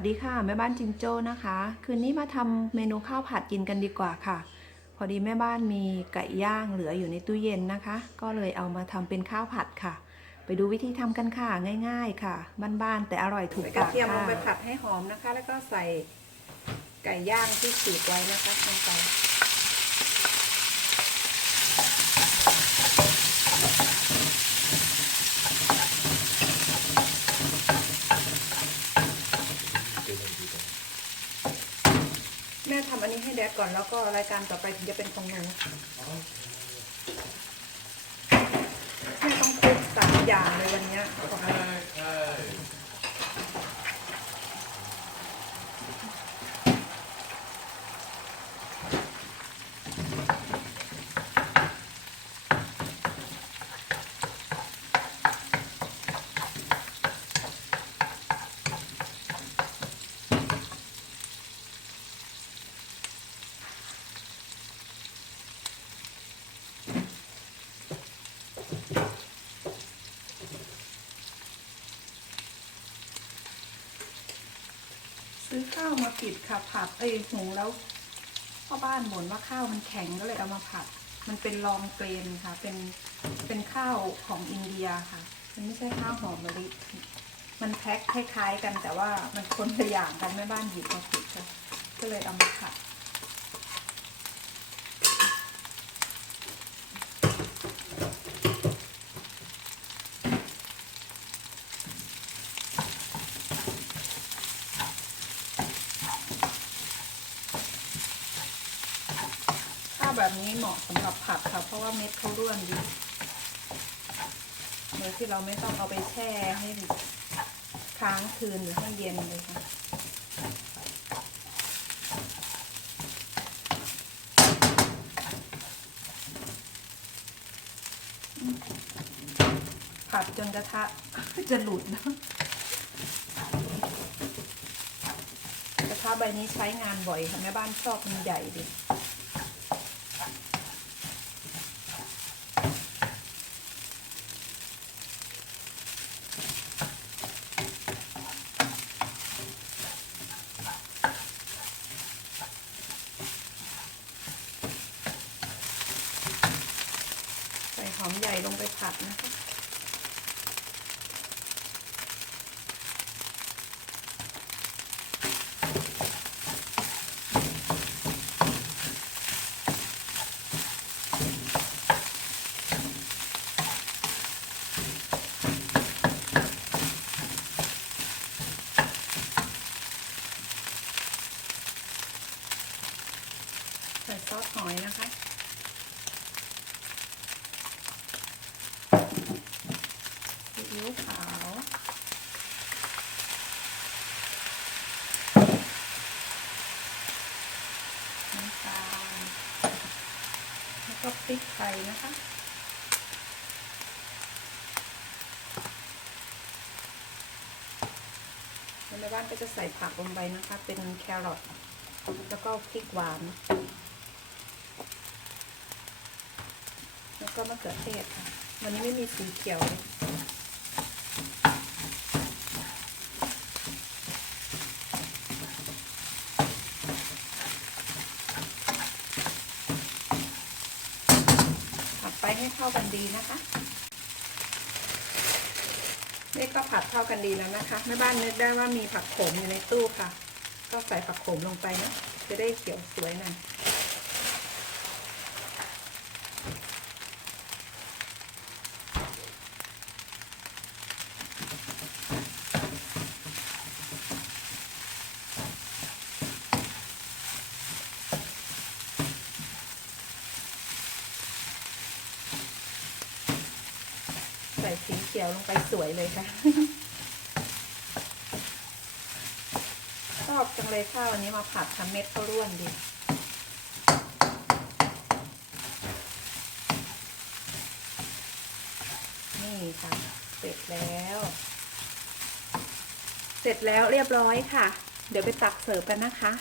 วัสดีค่ะแม่บ้านจิงโจ้นะคะ คืนนี้มาทำเมนูข้าวผัดกินกันดีกว่าค่ะ พอดีแม่บ้านมีไก่ย่างเหลืออยู่ในตู้เย็นนะคะ ก็เลยเอามาทำเป็นข้าวผัดค่ะ ไปดูวิธีทำกันค่ะง่าย ๆ ค่ะบ้านๆแต่อร่อยถูกใส่กระปากเทียมลงไปผัดให้หอมนะคะ แล้วก็ใส่ไก่ย่างที่ฉีกไว้นะคะลงไป แม่ทำอันนี้ให้แดกก่อนแล้วก็รายการต่อไปถึงจะเป็นของหนูแม่ต้องคลุกสามอย่างเลยวันเนี้ยของอะไร ซื้อข้าวมาปิดค่ะผัดเอ้ยหุงแล้วพ่อบ้านบ่นว่าข้าวมันแข็งก็เลยเอามาผัด มันเป็นลองเกรนค่ะ เป็นเป็นข้าวของอินเดียค่ะ มันไม่ใช่ข้าวหอมมะลิมันแพ็คคล้ายๆกันแต่ว่ามันคนละอย่างกันแม่บ้านหยิบมาผิดค่ะก็เลยเอามาผัดาวแบบนี้เหมาะสำหรับผัดค่ะ เพราะว่าเม็ดเขาร่วนดีโดยที่เราไม่ต้องเอาไปแช่ให้ค้างคืนหรือให้เย็นเลยค่ะผัดจนกระทะจะหลุดนะกระทะใบนี้ใช้งานบ่อยค่ะแม่บ้านชอบมันใหญ่ดี ใใหญ่ลงไปผัดนะคะ ใส่ซอสหอยนะคะ ซี อิ๊วขาวน้ำตาลแล้วก็พริกไทยนะคะแล้วในบ้านก็จะใส่ผักลงไปนะคะ เป็นแครอทแล้วก็พริกหวาน แล้วก็มะเขือเทศค่ะ วันนี้ไม่มีสีเขียวเลย ผัดไป ให้เข้ากันดีนะคะนี่ก็ผัดเข้ากันดีแล้วนะคะแม่บ้านนึกได้ว่ามีผักโขมอยู่ในตู้ค่ะ ก็ใส่ผักโขมลงไปนะจะได้เขียวสวยหน่อย วลงไปสวยเลยค่ะ ชอบจังเลยข้าววันนี้มาผัดทำเม็ดข้าวร่วนดีนี่ค่ะ เสร็จแล้ว เสร็จแล้วเรียบร้อยค่ะ เดี๋ยวไปตักเสิร์ฟกันนะคะ